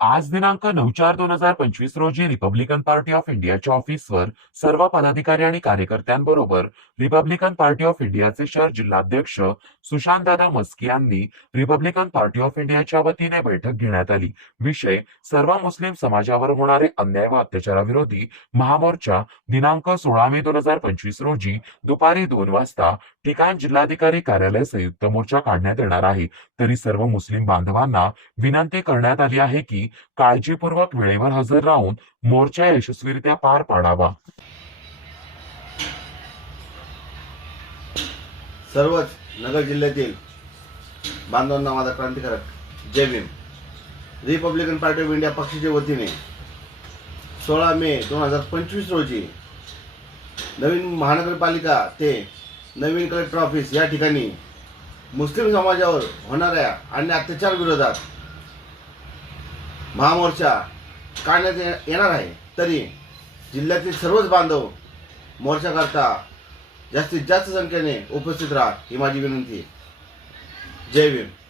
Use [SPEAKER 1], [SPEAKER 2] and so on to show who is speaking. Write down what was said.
[SPEAKER 1] आज दिनांक नऊ चार दोन हजार पंचवीस रोजी रिपब्लिकन पार्टी ऑफ इंडियाच्या ऑफिसवर सर्व पदाधिकारी आणि कार्यकर्त्यांबरोबर रिपब्लिकन पार्टी ऑफ इंडियाचे शहर जिल्हाध्यक्ष सुशांत दादा मस्की यांनी रिपब्लिकन पार्टी ऑफ इंडियाच्या वतीने बैठक घेण्यात आली. विषय सर्व मुस्लिम समाजावर होणारे अन्याय व अत्याचाराविरोधी महामोर्चा दिनांक सोळा मे दोन हजार पंचवीस रोजी दुपारी दोन वाजता ठिकाण जिल्हाधिकारी कार्यालय संयुक्त मोर्चा काढण्यात येणार आहे. तरी सर्व मुस्लिम बांधवांना विनंती करण्यात आली आहे की काळजीपूर्वक वेळेवर हजर राहून मोर्चा यशस्वीरित्या पार पाडावा.
[SPEAKER 2] सर्वच नगर जिल्ह्यातील बांधवांना माझा क्रांतिकारक. जय Bhim. Republican party of India पक्षाच्या वतीने सोळा मे दोन हजार पंचवीस रोजी नवीन महानगरपालिका ते नवीन कलेक्टर ऑफिस या ठिकाणी मुस्लिम समाजावर होणाऱ्या अन्य अत्याचार विरोधात महामोर्चा काढण्यात ये- येणार आहे तरी जिल्ह्यातील सर्वच बांधव मोर्चाकरता जास्तीत जास्त संख्येने उपस्थित राहा ही माझी विनंती आहे. जय भीम